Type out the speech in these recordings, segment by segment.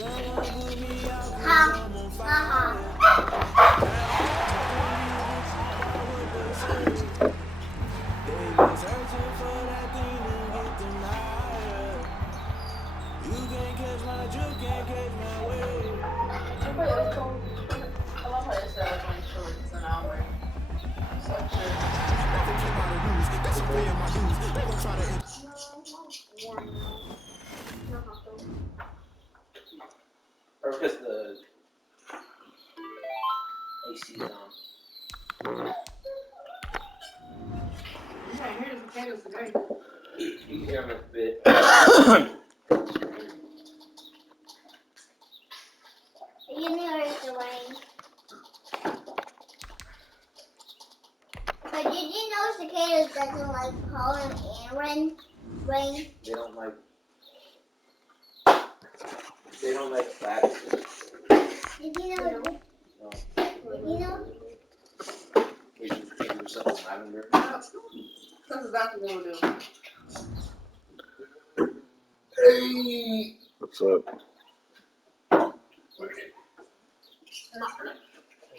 Ha, ha, Or because the AC is on. You can't hear the potatoes today. You can hear them a bit. You knew it was the rain. But did you know cicadas doesn't like pollen and rain? They don't like facts. Did you know? No. Did you know? You should give yourself lavender. That's exactly what we'll do. Hey, what's up?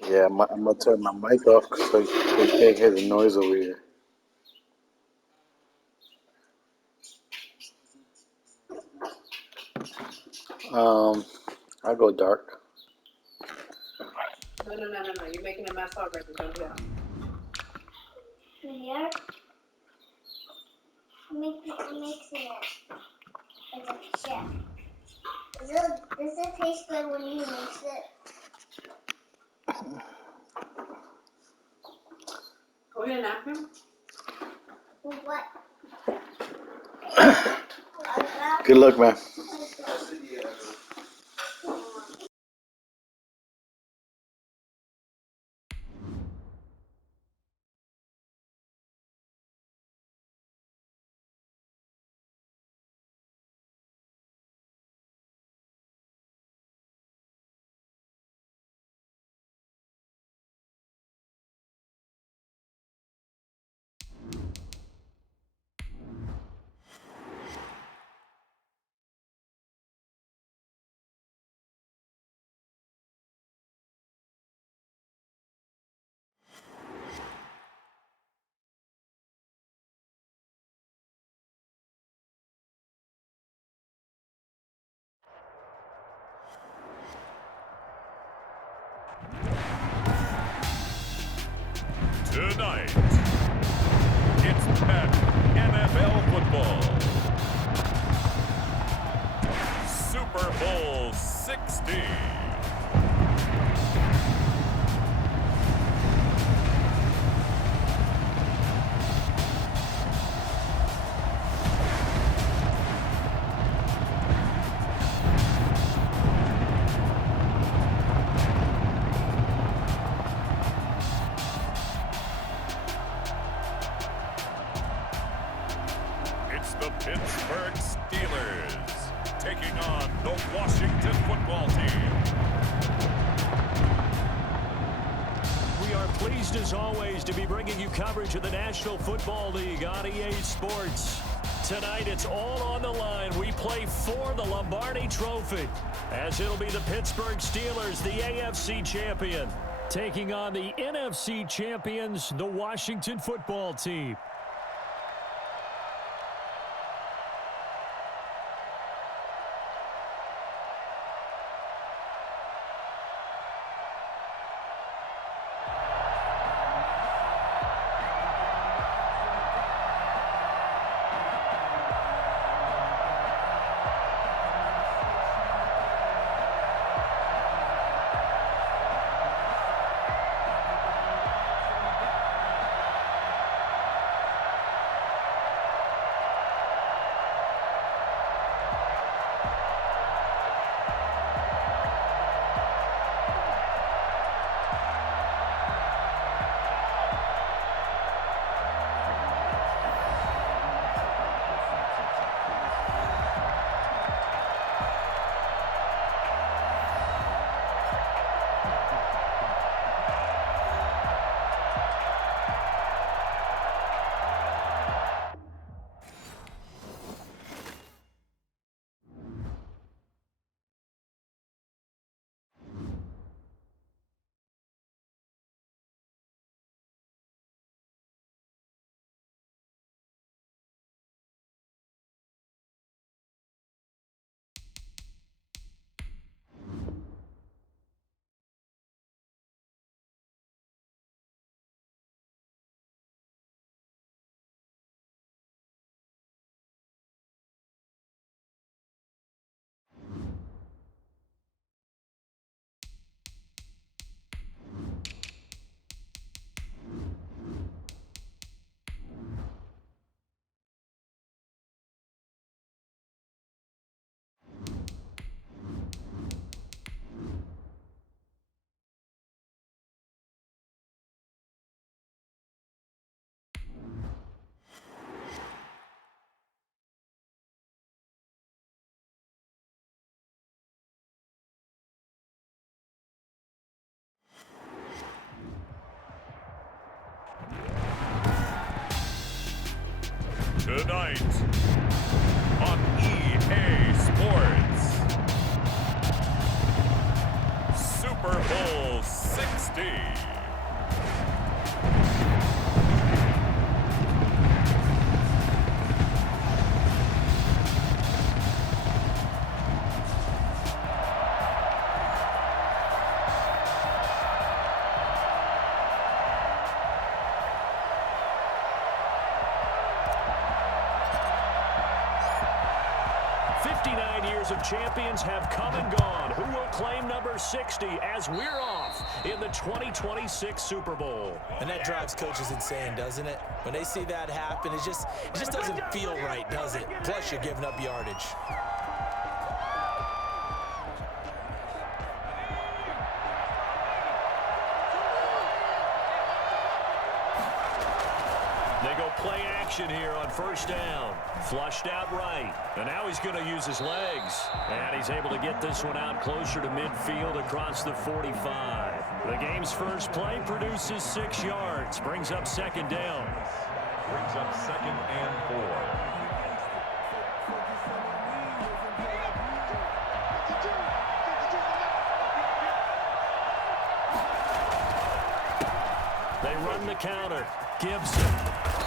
Yeah, I'm gonna turn my mic off because they can't hear the noise over here. I'll go dark. No. You're making a mess already. Don't do that. Here. I'm mixing it. It's a chef. Does it taste good when you mix it? Go ahead and napkin. What? Good luck, man. Tonight, it's Madden NFL football. Super Bowl 60. It's the Pittsburgh Steelers taking on the Washington football team. We are pleased as always to be bringing you coverage of the National Football League on EA Sports. Tonight it's all on the line. We play for the Lombardi Trophy, as it'll be the Pittsburgh Steelers, the AFC champion, taking on the NFC champions, the Washington football team. Tonight on EA Sports, Super Bowl 60. Of champions have come and gone. Who will claim number 60 as we're off in the 2026 Super Bowl? And that drives coaches insane, doesn't it? When they see that happen, it just doesn't feel right, does it? Plus, you're giving up yardage. They go play action here on first down. Flushed out right. And now he's going to use his legs. And he's able to get this one out closer to midfield across the 45. The game's first play produces 6 yards. Brings up second down. Brings up 2nd and 4. They run the counter. Gibson.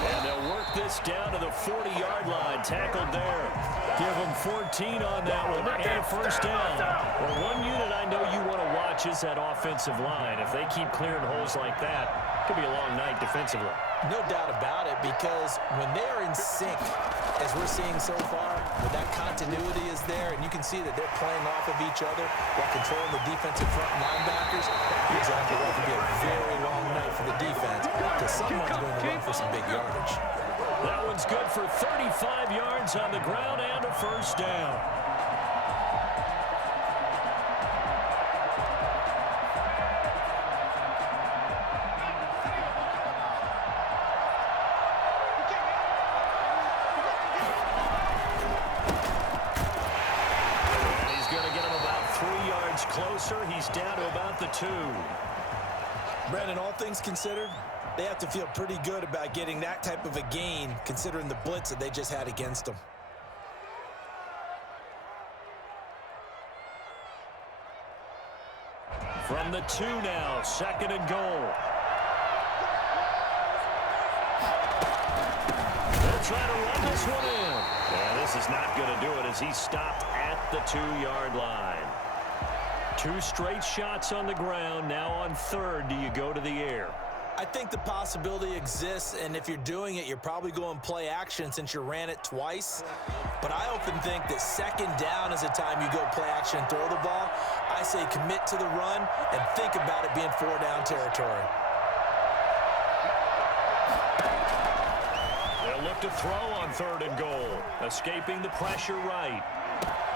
And they'll work this down to the 40-yard line. Tackled there. Give them 14 on that one. And a first down. Well, one unit I know you want to watch is that offensive line. If they keep clearing holes like that, it could be a long night defensively. No doubt about it, because when they are in sync, as we're seeing so far, when that continuity is there, and you can see that they're playing off of each other while controlling the defensive front linebackers, you're exactly right. It could be a very long night for the defense, because someone's going to run for some big yardage. That one's good for 35 yards on the ground and a first down. Closer, he's down to about the 2. Brandon, all things considered, they have to feel pretty good about getting that type of a gain, considering the blitz that they just had against them. From the 2 now, 2nd and goal. They'll try to run this one in. And this is not going to do it as he's stopped at the 2-yard line. 2 straight shots on the ground. Now on 3rd, do you go to the air? I think the possibility exists, and if you're doing it, you're probably going play action since you ran it twice. But I often think that 2nd down is the time you go play action and throw the ball. I say commit to the run and think about it being 4-down territory. They'll look to throw on 3rd and goal. Escaping the pressure right.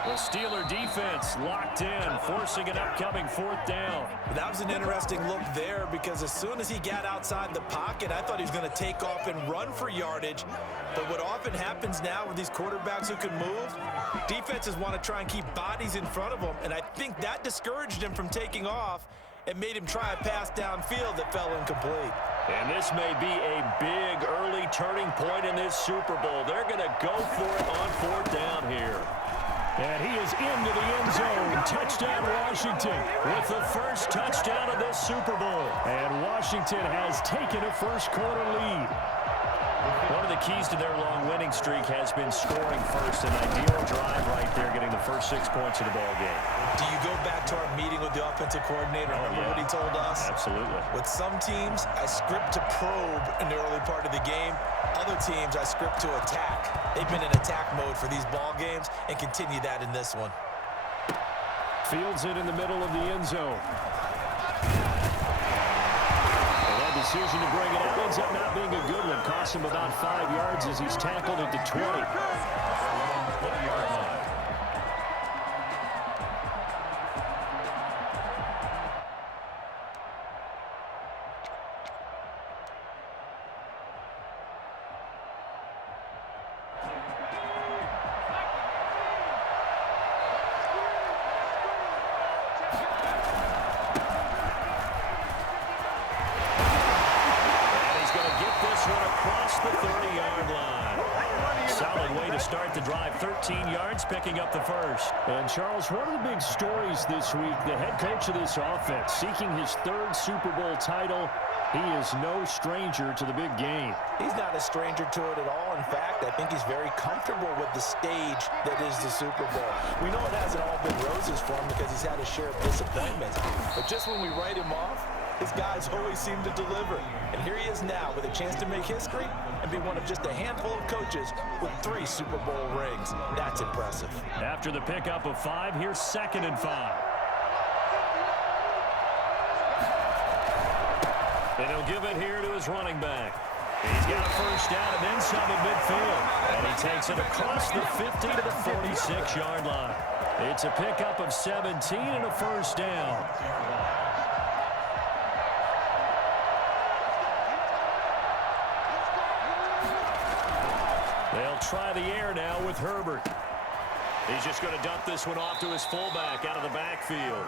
The Steeler defense locked in, forcing an upcoming 4th down. That was an interesting look there, because as soon as he got outside the pocket, I thought he was going to take off and run for yardage. But what often happens now with these quarterbacks who can move, defenses want to try and keep bodies in front of them, and I think that discouraged him from taking off and made him try a pass downfield that fell incomplete. And this may be a big early turning point in this Super Bowl. They're going to go for it on 4th down here. And he is into the end zone. Touchdown, Washington, with the first touchdown of this Super Bowl. And Washington has taken a first-quarter lead. One of the keys to their long winning streak has been scoring first. An ideal drive right there, getting the first 6 points of the ball game. Do you go back to our meeting with the offensive coordinator? Remember what he told us? Absolutely. With some teams, I script to probe in the early part of the game. Other teams, I script to attack. They've been in attack mode for these ball games and continue that in this one. Fields it in the middle of the end zone. That decision to bring it out ends up not being a good one. Cost him about 5 yards as he's tackled at the 20. the 30-yard line. Solid way to start the drive. 13 yards, picking up the first. And, Charles, one of the big stories this week, the head coach of this offense, seeking his 3rd Super Bowl title. He is no stranger to the big game. He's not a stranger to it at all. In fact, I think he's very comfortable with the stage that is the Super Bowl. We know it hasn't all been roses for him because he's had a share of disappointments. But just when we write him off, his guys always seem to deliver. And here he is now with a chance to make history and be one of just a handful of coaches with 3 Super Bowl rings. That's impressive. After the pickup of 5, here's 2nd and 5. And he'll give it here to his running back. He's got a first down and then some at midfield. And he takes it across the 50 to the 46-yard line. It's a pickup of 17 and a first down. They'll try the air now with Herbert. He's just going to dump this one off to his fullback out of the backfield.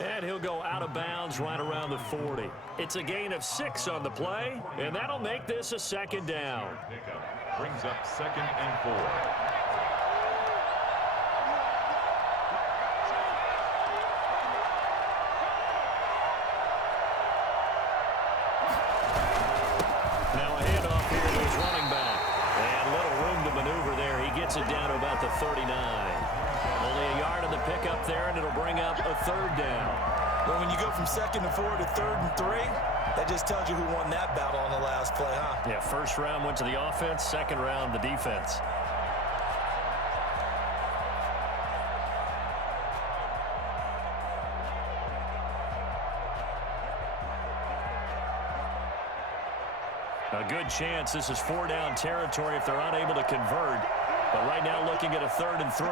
And he'll go out of bounds right around the 40. It's a gain of 6 on the play, and that'll make this a 2nd down. Brings up 2nd and 4. It down to about the 39. Only a yard on the pickup there, and it'll bring up a 3rd down. Well, when you go from 2nd and 4 to 3rd and 3, that just tells you who won that battle on the last play, huh? Yeah, 1st round went to the offense, 2nd round the defense. A good chance this is 4-down territory if they're unable to convert. But right now looking at a 3rd and 3.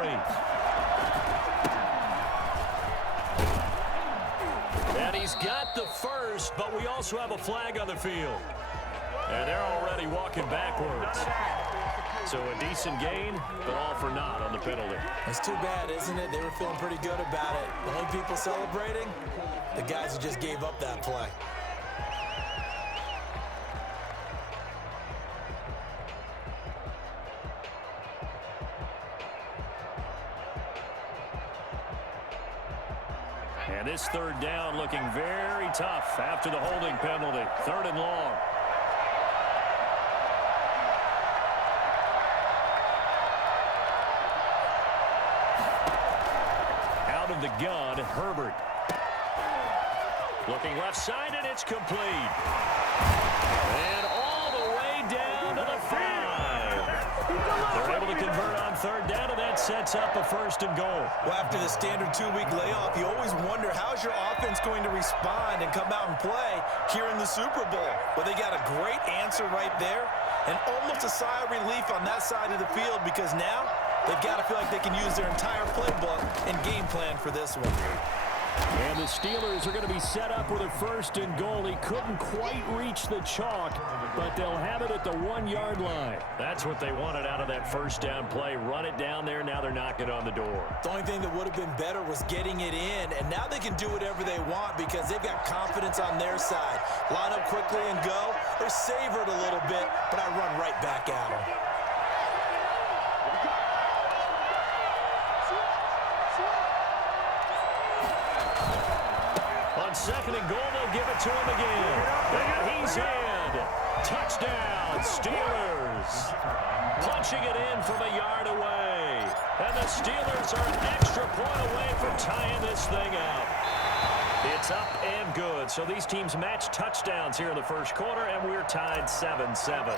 And he's got the first, but we also have a flag on the field. And they're already walking backwards. So a decent gain, but all for naught on the penalty. It's too bad, isn't it? They were feeling pretty good about it. The only people celebrating, the guys who just gave up that play. And this 3rd down looking very tough after the holding penalty. 3rd and long. Out of the gun, Herbert. Looking left side, and it's complete. And all the way down to the 5. They're able to convert on 3rd down, and that sets up a 1st and goal. Well, after the standard 2-week layoff, you always wonder how's your offense going to respond and come out and play here in the Super Bowl. Well, they got a great answer right there and almost a sigh of relief on that side of the field because now they've got to feel like they can use their entire playbook and game plan for this one. And the Steelers are going to be set up with a 1st and goal. He couldn't quite reach the chalk, but they'll have it at the 1-yard line. That's what they wanted out of that 1st down play. Run it down there. Now they're knocking on the door. The only thing that would have been better was getting it in, and now they can do whatever they want because they've got confidence on their side. Line up quickly and go, or savor it a little bit, but I run right back at them. On 2nd and goal, they'll give it to him again. And he's in. Touchdown, Steelers. Punching it in from a yard away. And the Steelers are an extra point away from tying this thing up. It's up and good. So these teams match touchdowns here in the 1st quarter, and we're tied 7-7.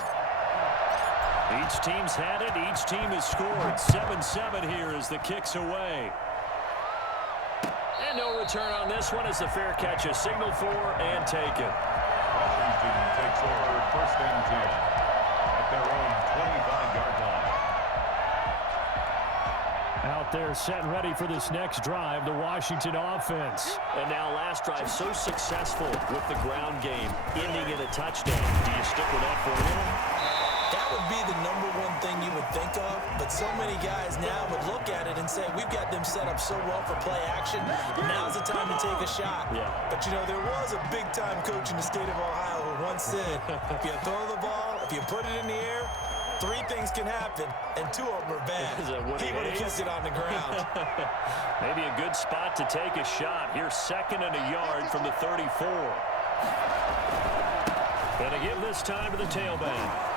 Each team's had it. Each team has scored. 7-7 here as the kick's away. And no return on this one as the fair catch is signaled for and taken. Washington takes over 1st and 10 at their own 25-yard line. Out there set and ready for this next drive, the Washington offense. And now last drive so successful with the ground game, ending in a touchdown. Do you stick with that formula? That would be the #1 thing you would think of, but so many guys now would look at it and say, we've got them set up so well for play action, now's the time to take a shot. Yeah. But, you know, there was a big-time coach in the state of Ohio who once said, if you throw the ball, if If you put it in the air, 3 things can happen, and 2 of them are bad. He would have kissed it on the ground. Maybe a good spot to take a shot. Here's 2nd and a yard from the 34. Going to give this time to the tailback.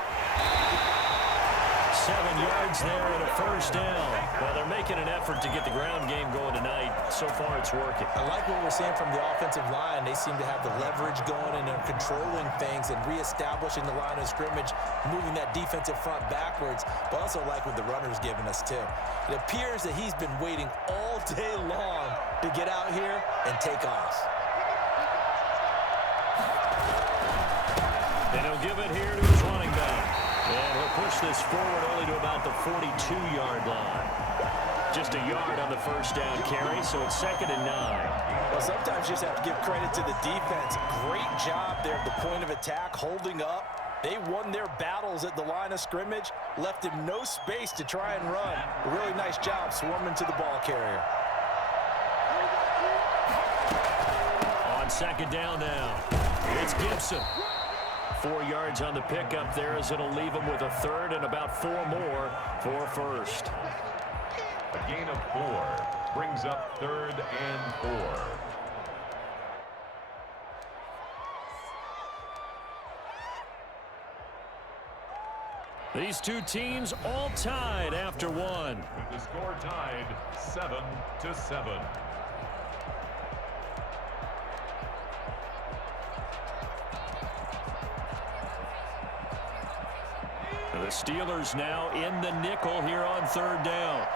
7 yards there and a first down. Well, they're making an effort to get the ground game going tonight. So far, it's working. I like what we're seeing from the offensive line. They seem to have the leverage going, and they're controlling things and reestablishing the line of scrimmage, moving that defensive front backwards, but also like what the runner's giving us, too. It appears that he's been waiting all day long to get out here and take off. And he'll give it here to his running back. And he'll push this forward only to about the 42-yard line. Just a yard on the first down carry, so it's 2nd and 9. Well, sometimes you just have to give credit to the defense. Great job there at the point of attack, holding up. They won their battles at the line of scrimmage, left him no space to try and run. A really nice job swarming to the ball carrier. On 2nd down now, it's Gibson. 4 yards on the pickup there as it'll leave him with a 3rd and about 4 more for first. A gain of 4 brings up 3rd and 4. These two teams all tied after 1. With the score tied 7-7. The Steelers now in the nickel here on 3rd down.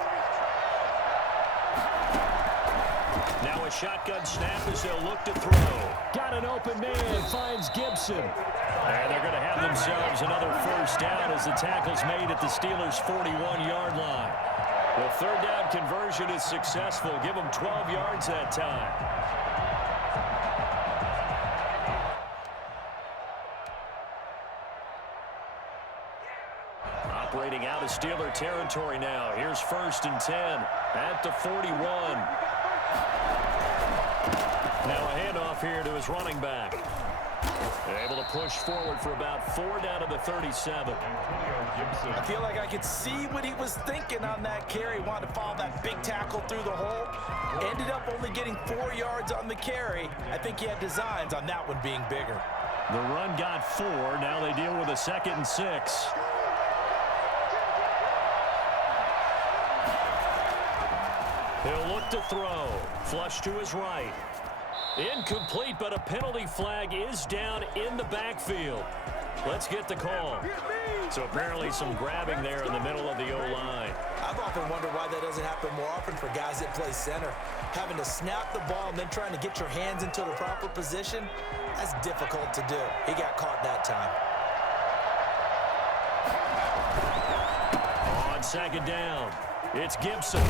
Now a shotgun snap as they'll look to throw. Got an open man, finds Gibson. And they're going to have themselves another first down as the tackle's made at the Steelers' 41-yard line. The 3rd down conversion is successful. Give them 12 yards that time. Operating out of Steeler territory now. Here's 1st and 10 at the 41. Now a handoff here to his running back. Able to push forward for about 4 down to the 37. I feel like I could see what he was thinking on that carry. Wanted to follow that big tackle through the hole. Ended up only getting 4 yards on the carry. I think he had designs on that one being bigger. The run got 4. Now they deal with a 2nd and 6. He'll look to throw. Flush to his right. Incomplete, but a penalty flag is down in the backfield. Let's get the call. So apparently some grabbing there in the middle of the O-line. I've often wondered why that doesn't happen more often for guys that play center. Having to snap the ball and then trying to get your hands into the proper position, that's difficult to do. He got caught that time. On 2nd down, it's Gibson.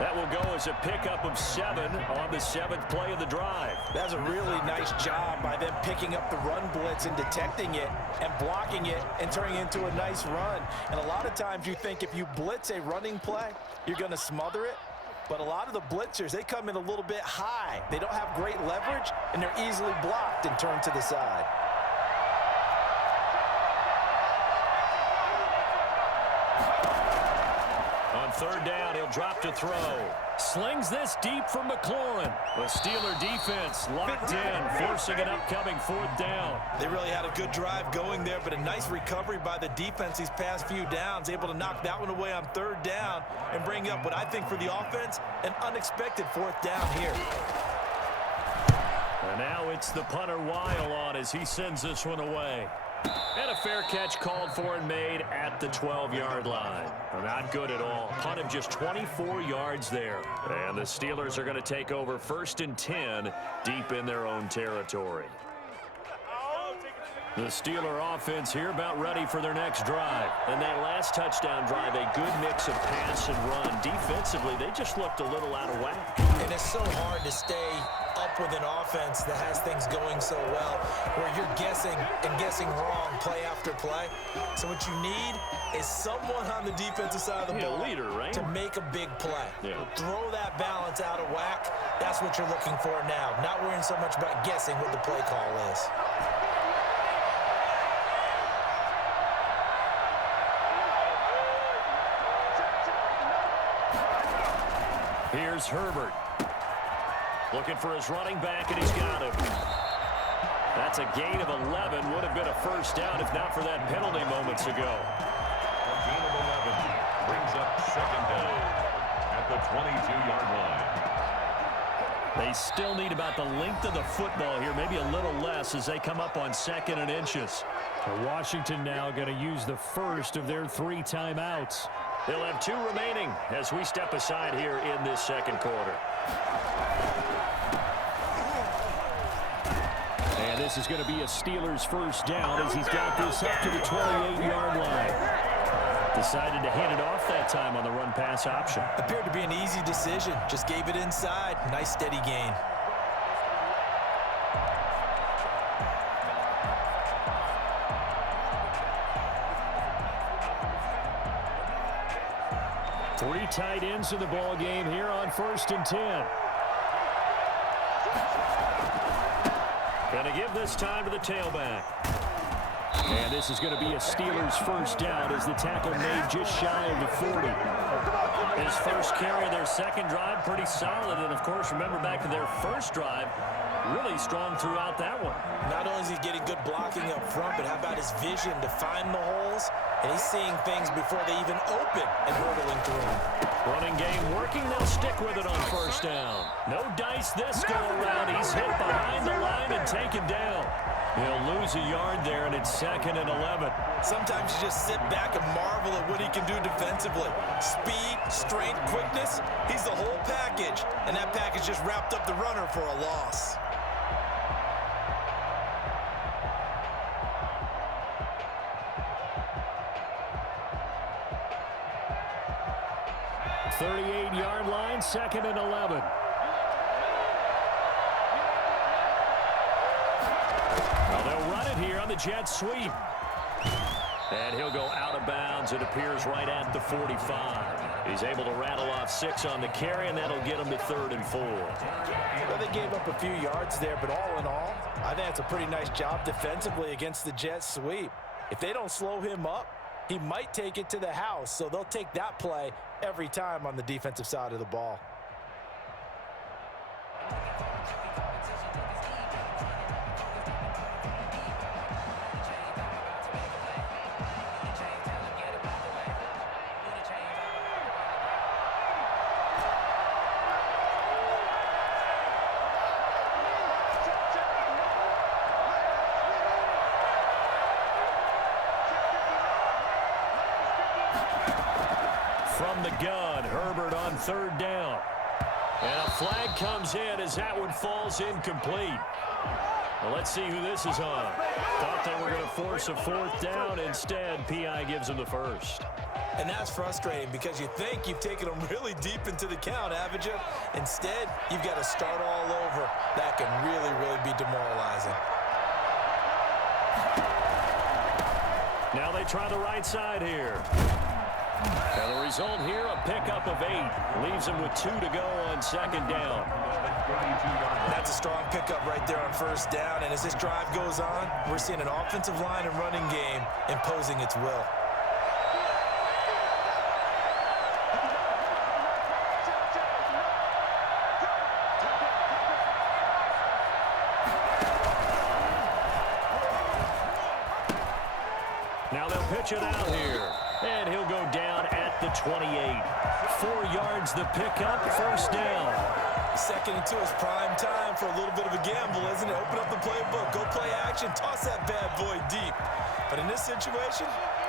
That will go as a pickup of 7 on the 7th play of the drive. That's a really nice job by them picking up the run blitz and detecting it and blocking it and turning it into a nice run. And a lot of times you think if you blitz a running play, you're going to smother it. But a lot of the blitzers, they come in a little bit high. They don't have great leverage, and they're easily blocked and turned to the side. On 3rd down, he'll drop to throw. Slings this deep from McLaurin. The Steeler defense locked in, forcing an upcoming 4th down. They really had a good drive going there, but a nice recovery by the defense these past few downs, able to knock that one away on 3rd down and bring up what I think for the offense, an unexpected 4th down here. And now it's the punter Weil on as he sends this one away. And a fair catch called for and made at the 12-yard line. Not good at all. Punt him just 24 yards there. And the Steelers are going to take over 1st and 10 deep in their own territory. The Steeler offense here about ready for their next drive. And that last touchdown drive, a good mix of pass and run. Defensively, they just looked a little out of whack. And it's so hard to stay up with an offense that has things going so well, where you're guessing and guessing wrong play after play. So what you need is someone on the defensive side of the ball leader, right? to make a big play. Yeah. Throw that balance out of whack. That's what you're looking for now. Not worrying so much about guessing what the play call is. Here's Herbert. Looking for his running back, and he's got him. That's a gain of 11. Would have been a first down if not for that penalty moments ago. A gain of 11 brings up second down at the 22-yard line. They still need about the length of the football here, maybe a little less as they come up on 2nd and inches. Washington now going to use the first of their 3 timeouts. They'll have 2 remaining as we step aside here in this second quarter. And this is going to be a Steelers first down as he's got this up to the 28-yard line. Decided to hand it off that time on the run-pass option. Appeared to be an easy decision. Just gave it inside. Nice steady gain. Three tight ends in the ball game here on 1st and 10. Going to give this time to the tailback. And this is going to be a Steelers first down as the tackle made just shy of the 40. His first carry of their second drive, pretty solid. And, of course, remember back to their first drive, really strong throughout that one. Not only is he getting good blocking up front, but how about his vision to find the holes? And he's seeing things before they even open and hurdling through them. Running game working. They'll stick with it on first down. No dice this go-around. He's hit behind the line and taken down. He'll lose a yard there, and it's 2nd and 11. Sometimes you just sit back and marvel at what he can do defensively. Speed, strength, quickness, he's the whole package. And that package just wrapped up the runner for a loss. .38-yard line, 2nd and 11. Well, they'll run it here on the jet sweep. And he'll go out of bounds. It appears right at the 45. He's able to rattle off 6 on the carry, and that'll get him to 3rd and 4. Well, they gave up a few yards there, but all in all, I think it's a pretty nice job defensively against the jet sweep. If they don't slow him up, he might take it to the house, so they'll take that play every time on the defensive side of the ball. From the gun, Herbert on 3rd down. And a flag comes in as that one falls incomplete. Well, let's see who this is on. Thought they were going to force a 4th down. Instead, P.I. gives them the first. And that's frustrating because you think you've taken them really deep into the count, haven't you? Instead, you've got to start all over. That can really, really be demoralizing. Now they try the right side here. And the result here, a pickup of 8. Leaves them with 2 to go on 2nd down. That's a strong pickup right there on 1st down. And as this drive goes on, we're seeing an offensive line and running game imposing its will. Now they'll pitch it out here. And he'll go down at the 28. 4 yards the pickup, 1st down. 2nd and 2 is prime time for a little bit of a gamble, isn't it? Open up the playbook, go play action, toss that bad boy deep. But in this situation,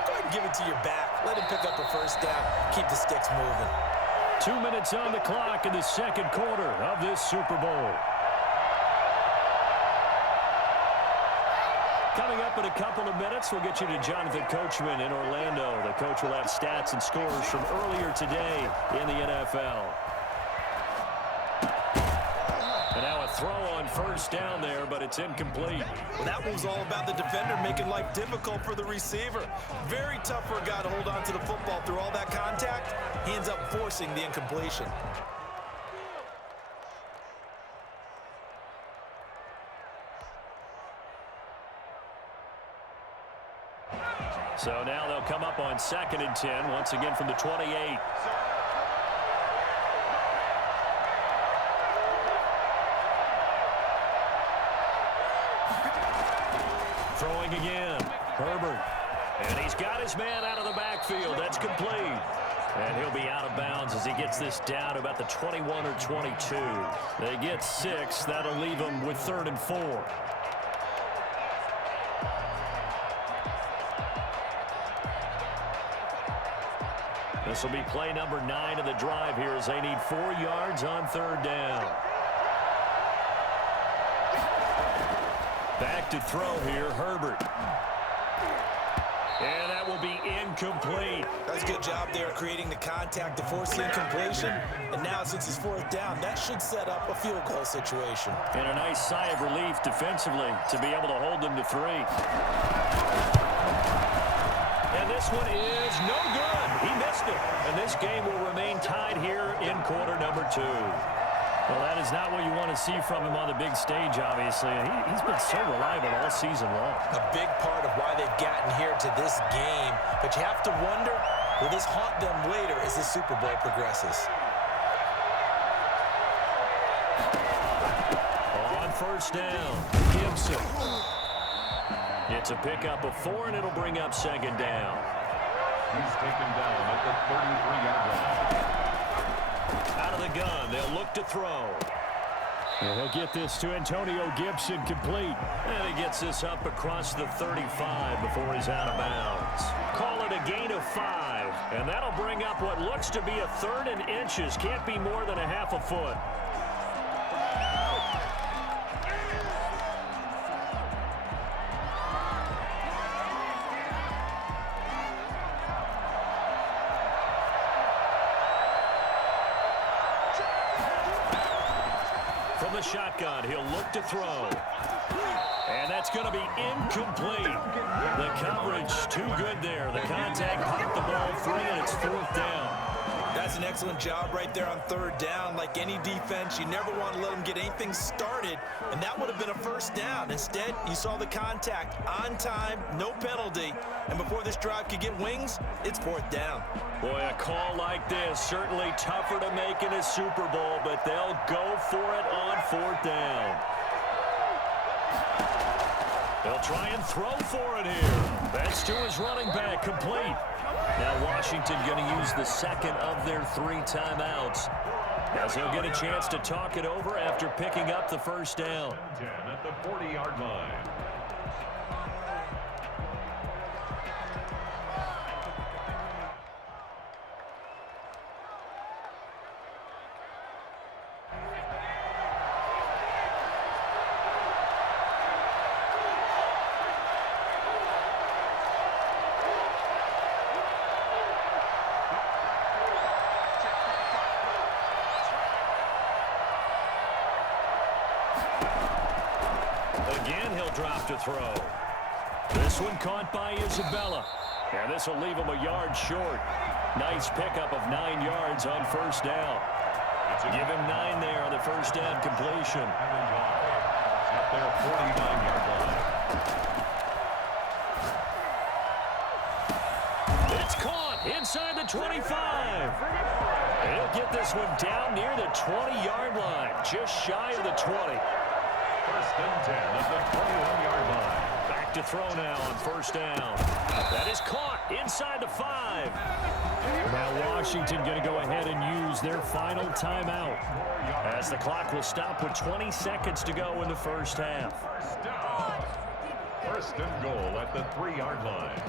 go ahead and give it to your back. Let him pick up a 1st down, keep the sticks moving. 2 minutes on the clock in the second quarter of this Super Bowl. Coming up in a couple of minutes, we'll get you to Jonathan Coachman in Orlando. The coach will have stats and scores from earlier today in the NFL. And now a throw on 1st down there, but it's incomplete. Well, that was all about the defender making life difficult for the receiver. Very tough for a guy to hold on to the football through all that contact. He ends up forcing the incompletion. So now they'll come up on 2nd and 10, once again from the 28. Throwing again. Herbert. And he's got his man out of the backfield. That's complete. And he'll be out of bounds as he gets this down to about the 21 or 22. They get 6. That'll leave them with 3rd and 4. This will be play number 9 of the drive here as they need 4 yards on 3rd down. Back to throw here, Herbert. And that will be incomplete. That's a good job there creating the contact to force the incompletion. And now since it's 4th down, that should set up a field goal situation. And a nice sigh of relief defensively to be able to hold them to 3. And this one is no good. He missed it. And this game will remain tied here in quarter number 2. Well, that is not what you want to see from him on the big stage, obviously. And he's been so reliable all season long. A big part of why they've gotten here to this game. But you have to wonder, will this haunt them later as the Super Bowl progresses? On 1st down, Gibson. It's a pickup of 4, and it'll bring up 2nd down. He's taken down at the 33-yard line. Out of the gun, they'll look to throw. And he'll get this to Antonio Gibson complete. And he gets this up across the 35 before he's out of bounds. Call it a gain of 5. And that'll bring up what looks to be a 3rd and inches. Can't be more than a half a foot. From the shotgun, he'll look to throw. And that's going to be incomplete. The coverage too good there. The contact popped the ball free, and it's 4th down. That's an excellent job right there on 3rd down. Like any defense, you never want to let them get anything started, and that would have been a 1st down. Instead, you saw the contact on time, no penalty, and before this drive could get wings, it's 4th down. Boy, a call like this, certainly tougher to make in a Super Bowl, but they'll go for it on 4th down. They'll try and throw for it here. That's to his running back, complete. Now Washington going to use the 2nd of their 3 timeouts, as he'll get a chance to talk it over after picking up the 1st down. 10 at the 40-yard line. Again, he'll drop to throw. This one caught by Isabella. And this will leave him a yard short. Nice pickup of 9 yards on 1st down. Give him 9 there on the 1st down completion. At their 49-yard line. It's caught inside the 25. He'll get this one down near the 20-yard line, just shy of the 20. 1st and 10 at the 21-yard line. Back to throw now on 1st down. That is caught inside the 5. Now Washington going to go ahead and use their final timeout, as the clock will stop with 20 seconds to go in the 1st half. 1st and goal at the 3-yard line.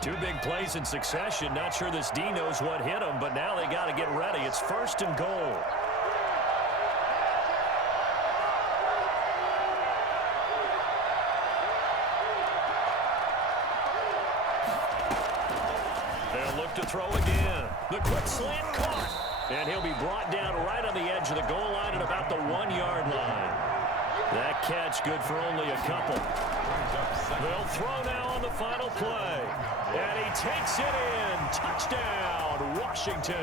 Two big plays in succession. Not sure this D knows what hit him, but now they got to get ready. It's 1st and goal. They'll look to throw again. The quick slant caught. And he'll be brought down right on the edge of the goal line at about the 1-yard line. That catch good for only a couple. They'll throw now on the final play. And he takes it in. Touchdown, Washington.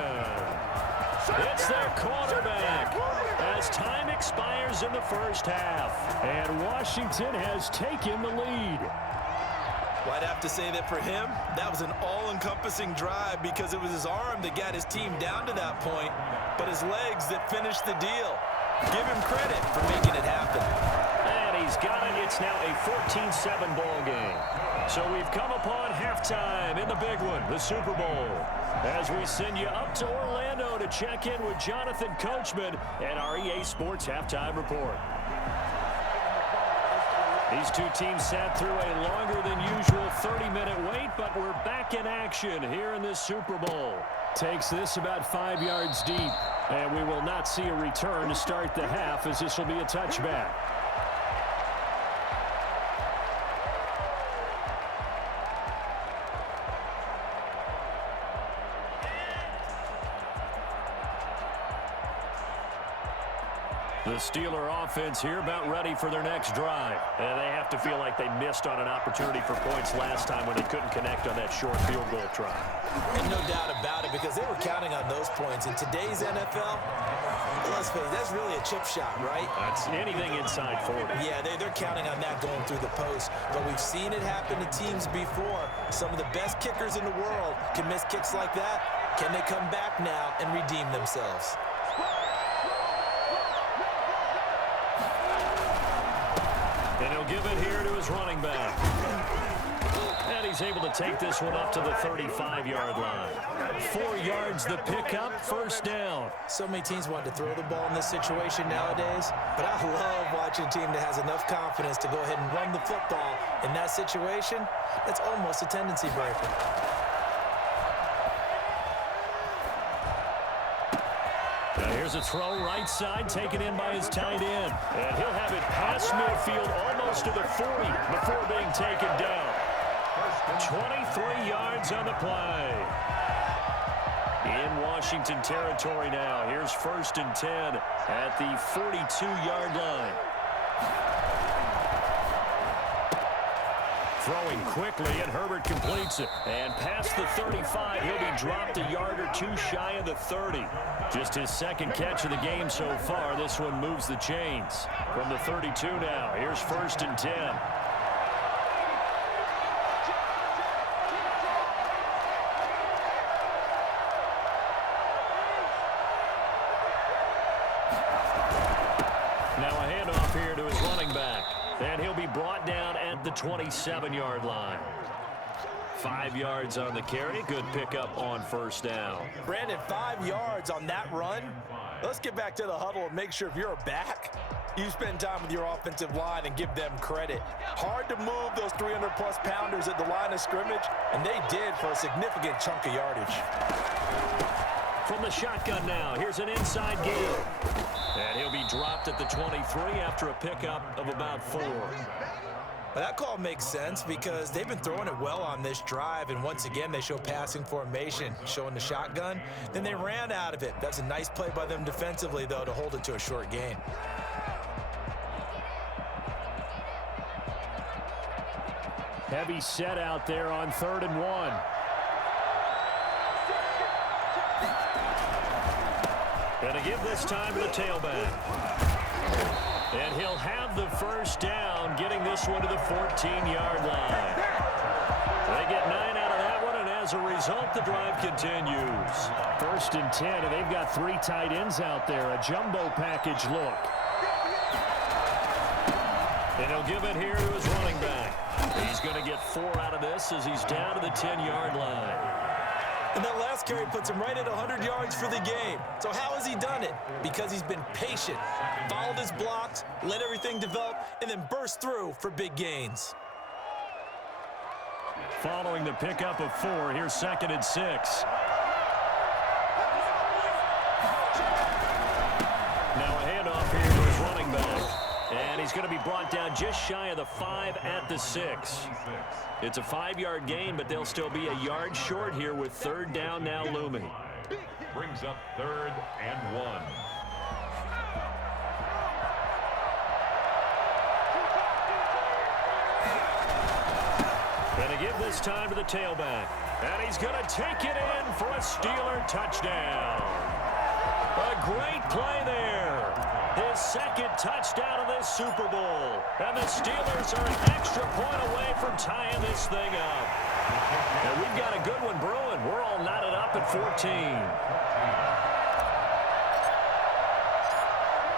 It's their quarterback as time expires in the 1st half. and Washington has taken the lead. Well, I'd have to say that for him, that was an all-encompassing drive because it was his arm that got his team down to that point, but his legs that finished the deal. Give him credit for making it happen. And he's got it. It's now a 14-7 ball game. So we've come upon halftime in the big one, the Super Bowl. As we send you up to Orlando to check in with Jonathan Coachman and our EA Sports Halftime Report. These two teams sat through a longer than usual 30-minute wait, but we're back in action here in this Super Bowl. Takes this about 5 yards deep, and we will not see a return to start the half as this will be a touchback. The Steeler offense here about ready for their next drive. And they have to feel like they missed on an opportunity for points last time when they couldn't connect on that short field goal try. And no doubt about it, because they were counting on those points. In today's NFL, let's face it, that's really a chip shot, right? That's anything inside 40. Yeah, they're counting on that going through the post. But we've seen it happen to teams before. Some of the best kickers in the world can miss kicks like that. Can they come back now and redeem themselves? And he'll give it here to his running back. And he's able to take this one up to the 35-yard line. 4 yards the pickup, first down. So many teams want to throw the ball in this situation nowadays, but I love watching a team that has enough confidence to go ahead and run the football in that situation. That's almost a tendency breaker. Now here's a throw right side taken in by his tight end. And he'll have it past midfield almost to the 40 before being taken down. 23 yards on the play. In Washington territory now. Here's 1st and 10 at the 42-yard line. Throwing quickly, and Herbert completes it. And past the 35, he'll be dropped a yard or two shy of the 30. Just his second catch of the game so far. This one moves the chains. From the 32 now, here's 1st and 10. Now a handoff here to his running back. And he'll be brought down at the 27-yard line. 5 yards on the carry. Good pickup on 1st down. Brandon, 5 yards on that run. Let's get back to the huddle and make sure if you're a back, you spend time with your offensive line and give them credit. Hard to move those 300-plus pounders at the line of scrimmage, and they did for a significant chunk of yardage. From the shotgun now, here's an inside game. And he'll be dropped at the 23 after a pickup of about 4. But that call makes sense because they've been throwing it well on this drive, and once again they show passing formation, showing the shotgun. Then they ran out of it. That's a nice play by them defensively, though, to hold it to a short gain. Heavy set out there on 3rd and 1. And to give this time to the tailback. And he'll have the first down, getting this one to the 14-yard line. They get 9 out of that one, and as a result, the drive continues. 1st and 10, and they've got 3 tight ends out there. A jumbo package look. And he'll give it here to his running back. He's going to get 4 out of this as he's down to the 10-yard line. And that last carry puts him right at 100 yards for the game. So how has he done it? Because he's been patient, followed his blocks, let everything develop, and then burst through for big gains. Following the pickup of 4, here's 2nd and 6. Now a handoff here to his running back. And he's going to be brought down just shy of the 5 at the 6. It's a 5-yard gain, but they'll still be a yard short here with 3rd down now looming. Brings up 3rd and 1. And to give this time to the tailback. And he's going to take it in for a Steeler touchdown. A great play there. the second touchdown of this Super Bowl. And the Steelers are an extra point away from tying this thing up. And we've got a good one brewing. We're all knotted up at 14.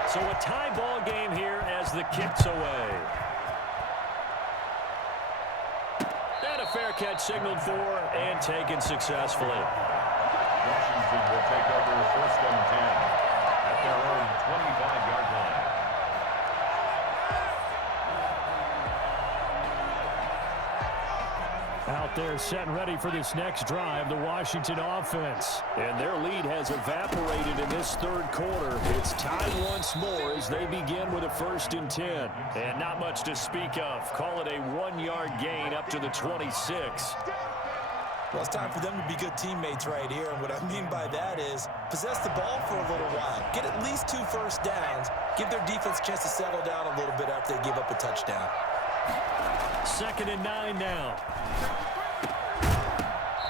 So a tie ball game here as the kick's away. And a fair catch signaled for and taken successfully. Washington will take over 1st and 10 at their own 25-yard line. Out there set and ready for this next drive, the Washington offense. And their lead has evaporated in this third quarter. It's tied once more as they begin with a 1st and 10. And not much to speak of. Call it a 1-yard gain up to the 26. Well, it's time for them to be good teammates right here. And what I mean by that is possess the ball for a little while. Get at least 2 first downs. Give their defense a chance to settle down a little bit after they give up a touchdown. 2nd and 9 now.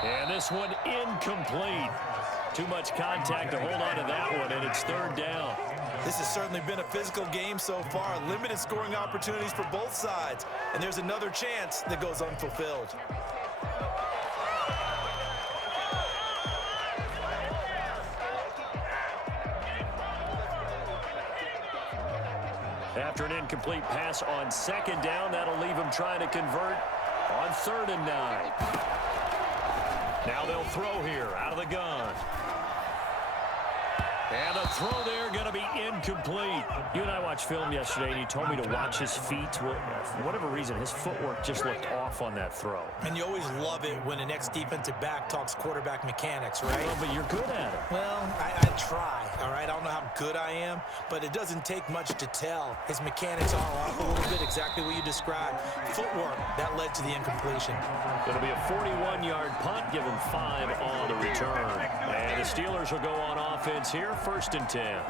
And this one incomplete. Too much contact to hold on to that one, and it's 3rd down. This has certainly been a physical game so far. Limited scoring opportunities for both sides. And there's another chance that goes unfulfilled. After an incomplete pass on 2nd down, that'll leave him trying to convert on 3rd and 9. Now they'll throw here out of the gun. And the throw there going to be incomplete. You and I watched film yesterday, and you told me to watch his feet. Well, for whatever reason, his footwork just looked off on that throw. And you always love it when an ex-defensive back talks quarterback mechanics, right? Well, but you're good at it. Well, I try, all right? I don't know how good I am, but it doesn't take much to tell. His mechanics are off a little bit, exactly what you described. Footwork, that led to the incompletion. It'll be a 41-yard punt, give him 5 on the return. And the Steelers will go on offense here, 1st and 10.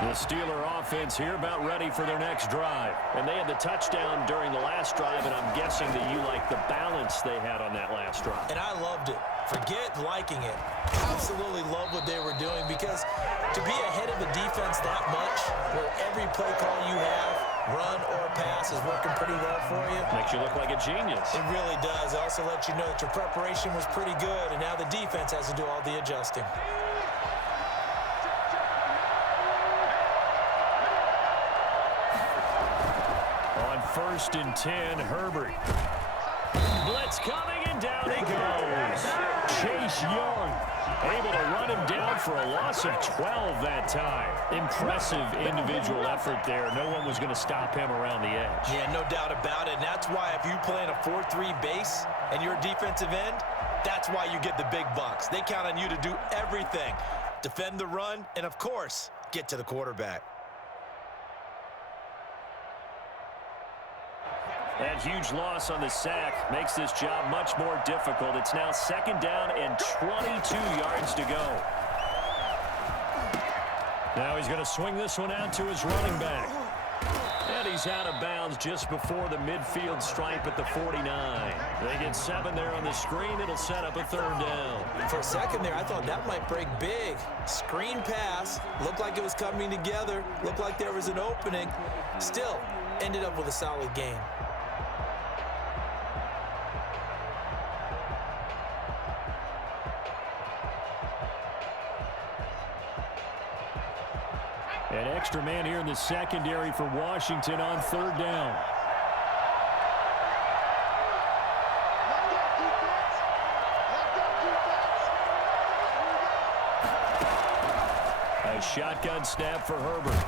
The Steeler offense here about ready for their next drive. And they had the touchdown during the last drive, and I'm guessing that you like the balance they had on that last drive. And I loved it. Forget liking it. Absolutely love what they were doing, because to be ahead of a defense that much, where every play call you have, run or pass, is working pretty well for you. Makes you look like a genius. It really does. It also lets you know that your preparation was pretty good, and now the defense has to do all the adjusting. On 1st and 10, Herbert. Blitz coming, and down he goes. Chase Young able to run him down for a loss of 12 that time. Impressive individual effort there. No one was going to stop him around the edge. Yeah, no doubt about it. And that's why if you play in a 4-3 base and you're a defensive end, that's why you get the big bucks. They count on you to do everything. Defend the run and, of course, get to the quarterback. That huge loss on the sack makes this job much more difficult. It's now 2nd down and 22 yards to go. Now he's going to swing this one out to his running back. And he's out of bounds just before the midfield stripe at the 49. They get 7 there on the screen. It'll set up a 3rd down. For a second there, I thought that might break big. Screen pass. Looked like it was coming together. Looked like there was an opening. Still, ended up with a solid gain. An extra man here in the secondary for Washington on 3rd down. A shotgun snap for Herbert.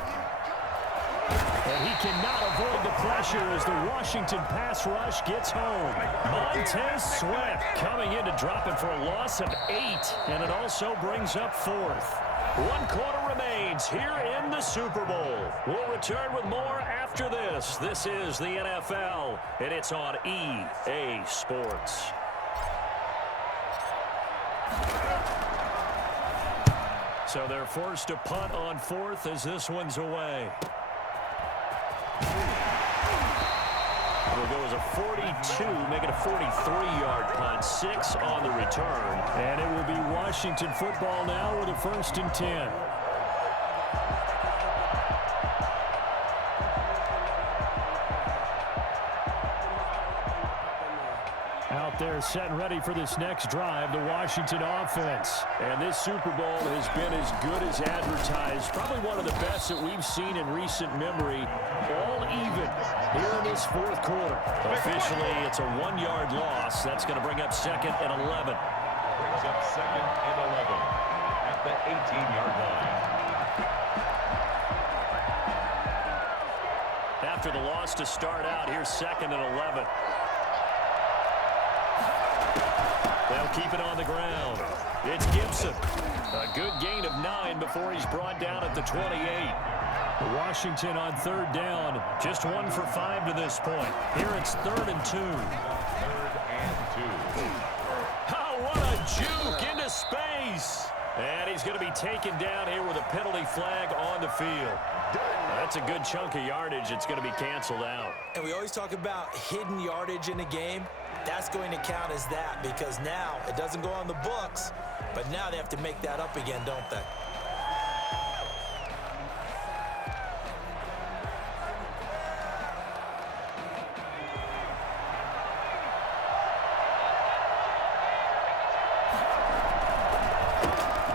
And he cannot avoid the pressure as the Washington pass rush gets home. Montez Sweat coming in to drop him for a loss of 8. And it also brings up 4th. 1 quarter remains here in the Super Bowl. We'll return with more after this. This is the NFL, and it's on EA Sports. So they're forced to punt on 4th as this one's away. It'll go as was a 42, make it a 43-yard punt, 6 on the return. And it will be Washington football now with a 1st and 10. Out there set and ready for this next drive, the Washington offense. And this Super Bowl has been as good as advertised. Probably one of the best that we've seen in recent memory. All even here in this 4th quarter. Officially, it's a 1-yard loss. That's going to bring up 2nd and 11. Brings up 2nd and 11 at the 18-yard line. After the loss to start out, here's 2nd and 11. They'll keep it on the ground. It's Gibson. A good gain of 9 before he's brought down at the 28. Washington on 3rd down. Just 1 for 5 to this point. Here it's 3rd and 2. 3rd and 2. Oh, what a juke into space. And he's going to be taken down here with a penalty flag on the field. That's a good chunk of yardage. It's going to be canceled out. And we always talk about hidden yardage in a game. That's going to count as that because now it doesn't go on the books, but now they have to make that up again, don't they?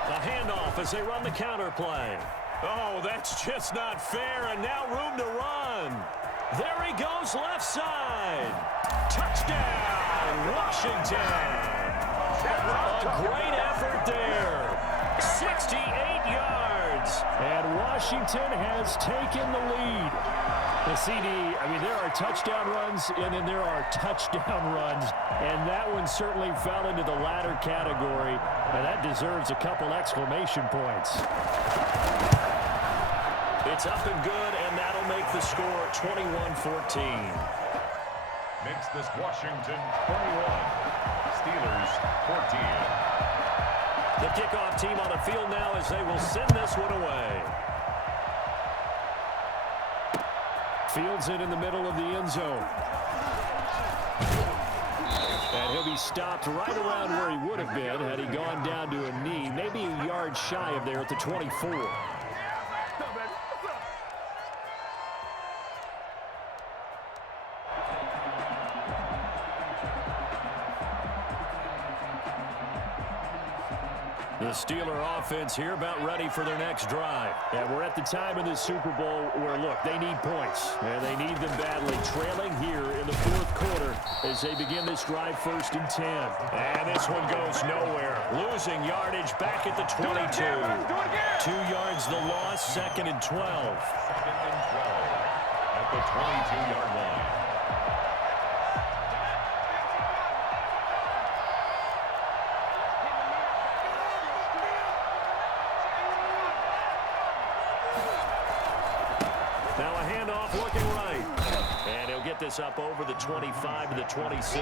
The handoff as they run the counter play. Oh, that's just not fair, and now room to run. There he goes, left side. Touchdown, Washington. A great effort there. 68 yards. And Washington has taken the lead. The CD, I mean, there are touchdown runs, and then there are touchdown runs. And that one certainly fell into the latter category. And that deserves a couple exclamation points. It's up and good, and that'll make the score 21-14. Makes this Washington 21. Steelers 14. The kickoff team on the field now as they will send this one away. Fields it in the middle of the end zone. And he'll be stopped right around where he would have been had he gone down to a knee, maybe a yard shy of there at the 24. The Steeler offense here about ready for their next drive. And we're at the time in this Super Bowl where, look, they need points. And they need them badly. Trailing here in the 4th quarter as they begin this drive 1st and 10. And this one goes nowhere. Losing yardage back at the 22. 2 yards the loss, 2nd and 12. 2nd and 12 at the 22-yard line. Now a handoff looking right. And he'll get this up over the 25 to the 26.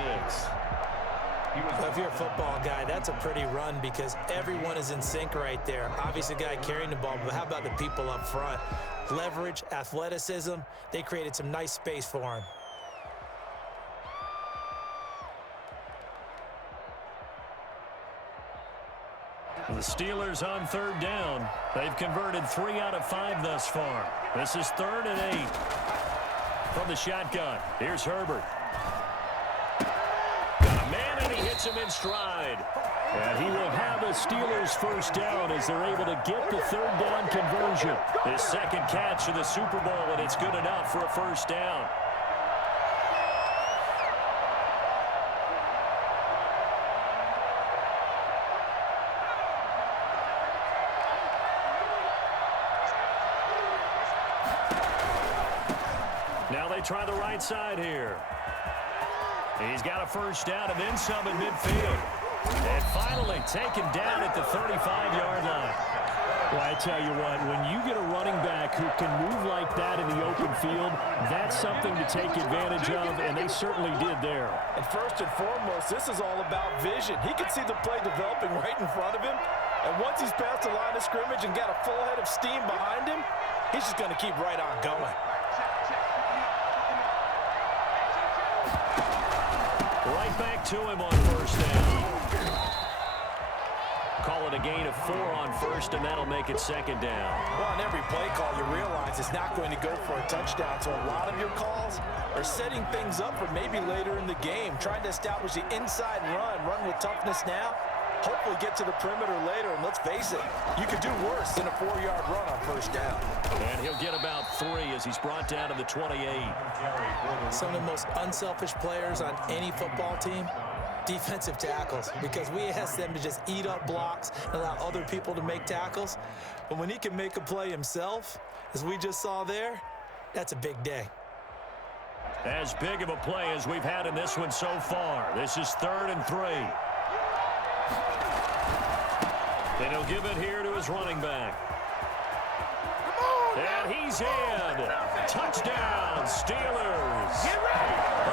Well, if you're a football guy, that's a pretty run because everyone is in sync right there. Obviously, the guy carrying the ball, but how about the people up front? Leverage, athleticism, they created some nice space for him. The Steelers on 3rd down. They've converted 3 out of 5 thus far. This is 3rd and 8. From the shotgun, here's Herbert. Got a man, and he hits him in stride. And he will have a Steelers 1st down as they're able to get the 3rd down conversion. His 2nd catch of the Super Bowl, and it's good enough for a 1st down. Now they try the right side here. He's got a 1st down and then some in midfield. And finally taken down at the 35-yard line. Well, I tell you what, when you get a running back who can move like that in the open field, that's something to take advantage of, and they certainly did there. And first and foremost, this is all about vision. He can see the play developing right in front of him. And once he's past the line of scrimmage and got a full head of steam behind him, he's just going to keep right on going. Right back to him on first down. Call it a gain of 4 on first, and that'll make it second down. Well, on every play call, you realize it's not going to go for a touchdown, so a lot of your calls are setting things up for maybe later in the game, trying to establish the inside run with toughness now, hopefully get to the perimeter later, and let's face it, you could do worse than a 4-yard run on first down. And he'll get about 3 as he's brought down to the 28. Some of the most unselfish players on any football team, defensive tackles, because we ask them to just eat up blocks and allow other people to make tackles. But when he can make a play himself, as we just saw there, that's a big day. As big of a play as we've had in this one so far. This is 3rd and 3. And he'll give it here to his running back. And he's in. Touchdown, Steelers.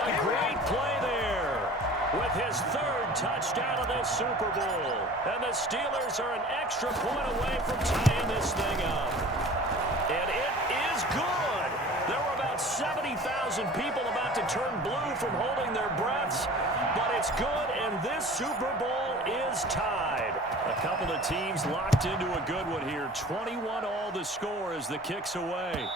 A great play there with his 3rd touchdown of this Super Bowl. And the Steelers are an extra point away from tying this thing up. And it is good. There were about 70,000 people about to turn blue from holding their breaths. But it's good, and this Super Bowl is tied. A couple of teams locked into a good one here. 21 all the score as the kick's away.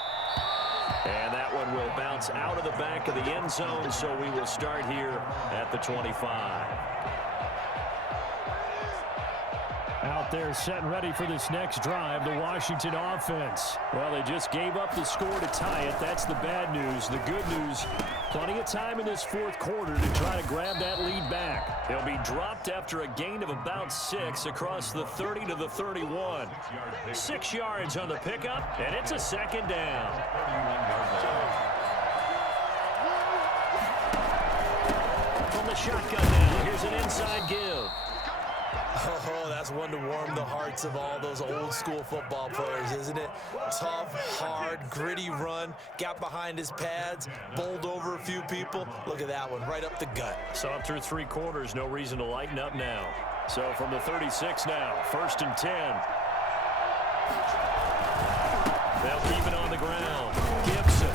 And that one will bounce out of the back of the end zone, so we will start here at the 25. Out there set and ready for this next drive, the Washington offense. Well, they just gave up the score to tie it. That's the bad news. The good news, plenty of time in this 4th quarter to try to grab that lead back. He'll be dropped after a gain of about 6 across the 30 to the 31. 6 yards on the pickup, and it's a second down. From the shotgun now, here's an inside give. Oh, that's one to warm the hearts of all those old school football players, isn't it? Tough, hard, gritty run, got behind his pads, bowled over a few people. Look at that one, right up the gut. Saw through 3 quarters, no reason to lighten up now. So from the 36 now, 1st and 10. They'll keep it on the ground. Gibson.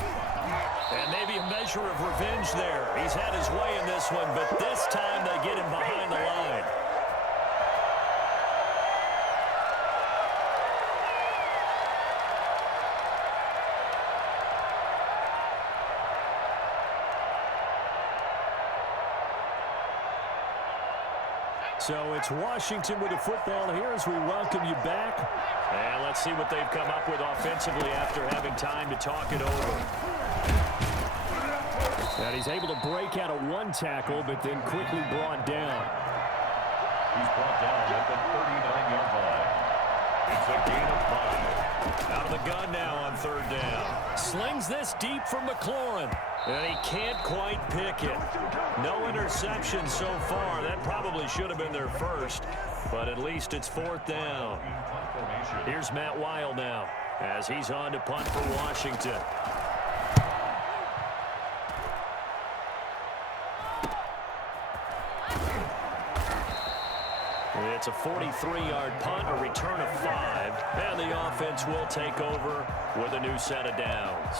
And maybe a measure of revenge there. He's had his way in this one, but this time they get him behind the line. So it's Washington with the football here as we welcome you back. And let's see what they've come up with offensively after having time to talk it over. And he's able to break out of 1 tackle, but then quickly brought down. He's brought down at the 39-yard line. It's a gain of 5. Out of the gun now on 3rd down. Slings this deep from McLaurin. And he can't quite pick it. No interception so far. That probably should have been their first, but at least it's 4th down. Here's Matt Weil now as he's on to punt for Washington. It's a 43-yard punt, a return of 5, and the offense will take over with a new set of downs.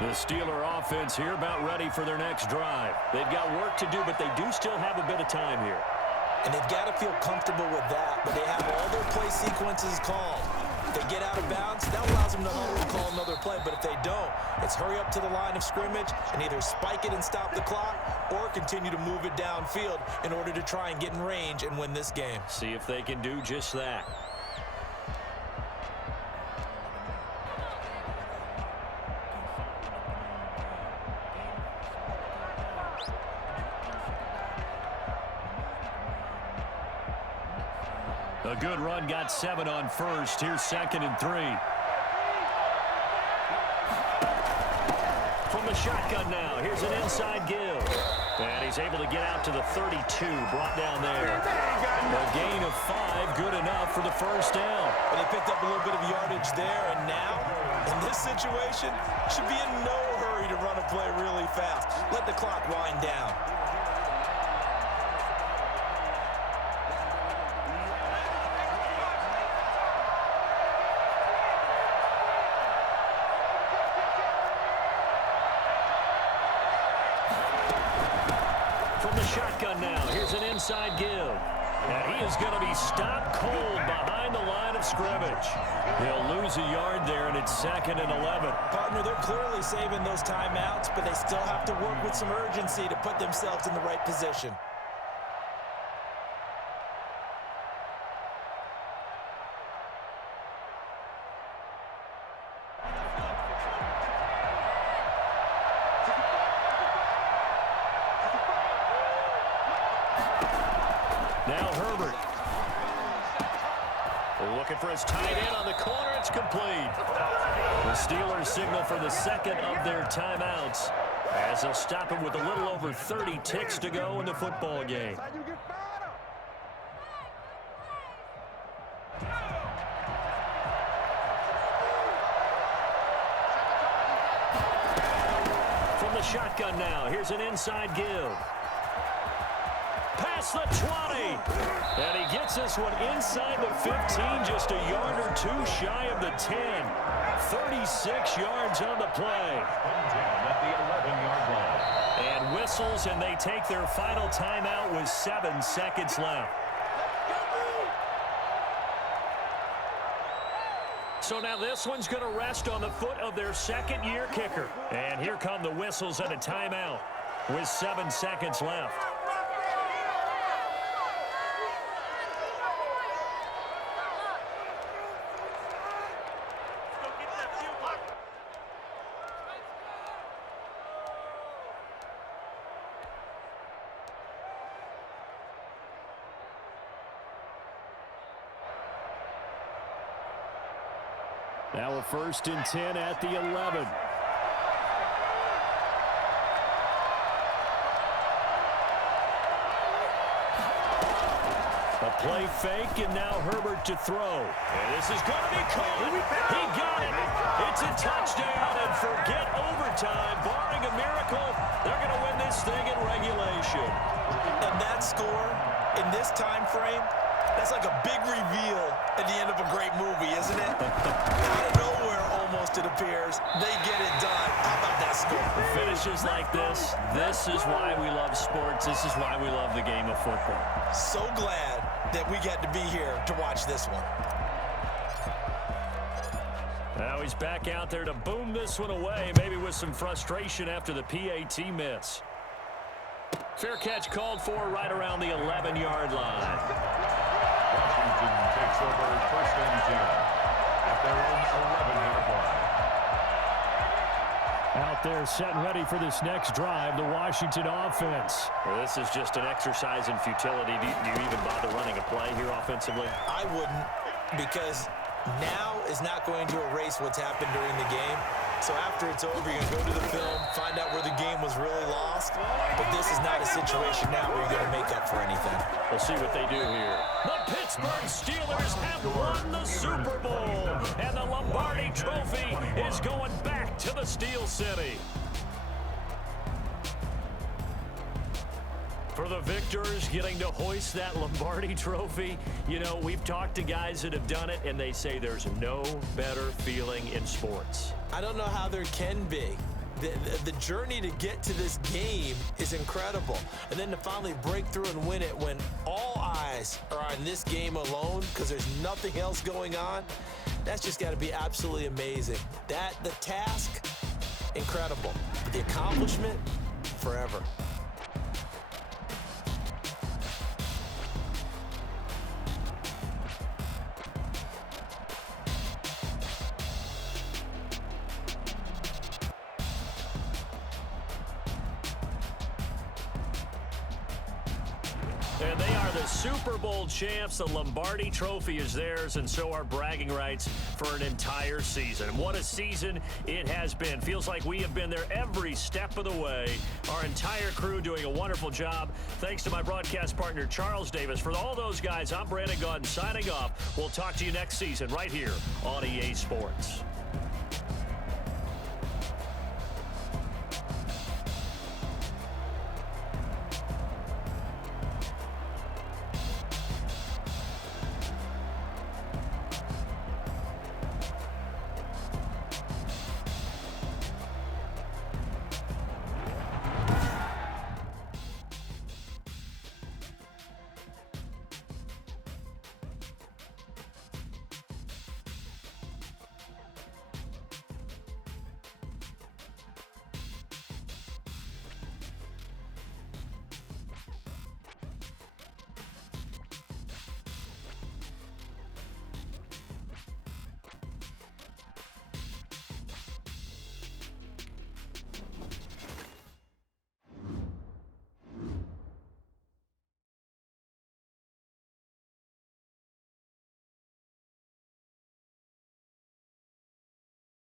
The Steeler offense here about ready for their next drive. They've got work to do, but they do still have a bit of time here. And they've got to feel comfortable with that, but they have all their play sequences called. If they get out of bounds, that allows them to call another play, but if they don't, it's hurry up to the line of scrimmage and either spike it and stop the clock or continue to move it downfield in order to try and get in range and win this game. See if they can do just that. A good run, got 7 on first. Here's 2nd and 3. From the shotgun now, here's an inside give. And he's able to get out to the 32, brought down there. A gain of 5, good enough for the first down. And they picked up a little bit of yardage there, and now, in this situation, should be in no hurry to run a play really fast. Let the clock wind down. From the shotgun now, here's an inside give. And he is going to be stopped cold behind the line of scrimmage. He'll lose a yard there, and it's 2nd and 11. Partner, they're clearly saving those timeouts, but they still have to work with some urgency to put themselves in the right position. Now Herbert. Looking for his tight end on the corner. It's complete. The Steelers signal for the 2nd of their timeouts as they'll stop him with a little over 30 ticks to go in the football game. From the shotgun now, here's an inside give. Past the 20. And he gets this one inside the 15, just a yard or two shy of the 10. 36 yards on the play. At the 11-yard line. And whistles, and they take their final timeout with 7 seconds left. So now this one's going to rest on the foot of their second-year kicker. And here come the whistles and a timeout with 7 seconds left. Now a 1st and 10 at the 11. A play fake, and now Herbert to throw. And this is going to be caught. He got it. It's a touchdown, and forget overtime. Barring a miracle, they're going to win this thing in regulation. And that score in this time frame, that's like a big reveal at the end of a great movie, isn't it? Out of nowhere, almost, it appears, they get it done. How about that score? Finishes like this is why we love sports. This is why we love the game of football. So glad that we get to be here to watch this one. Now he's back out there to boom this one away, maybe with some frustration after the PAT miss. Fair catch called for right around the 11-yard line. Washington takes over 1st and 10 at their own 11-yard line. Out there set and ready for this next drive, the Washington offense. Well, this is just an exercise in futility. Do you even bother running a play here offensively? I wouldn't, because now is not going to erase what's happened during the game. So after it's over, you're going to go to the film, find out where the game was really lost. But this is not a situation now where you're going to make up for anything. We'll see what they do here. The Pittsburgh Steelers have won the Super Bowl, and the Lombardi Trophy is going back to the Steel City. For the victors getting to hoist that Lombardi Trophy, you know, we've talked to guys that have done it, and they say there's no better feeling in sports. I don't know how there can be. The journey to get to this game is incredible. And then to finally break through and win it when all eyes are on this game alone because there's nothing else going on, that's just got to be absolutely amazing. The task, incredible. The accomplishment, forever. And they are the Super Bowl champs. The Lombardi Trophy is theirs, and so are bragging rights for an entire season. And what a season it has been. Feels like we have been there every step of the way. Our entire crew doing a wonderful job. Thanks to my broadcast partner, Charles Davis. For all those guys, I'm Brandon Gaudin signing off. We'll talk to you next season right here on EA Sports.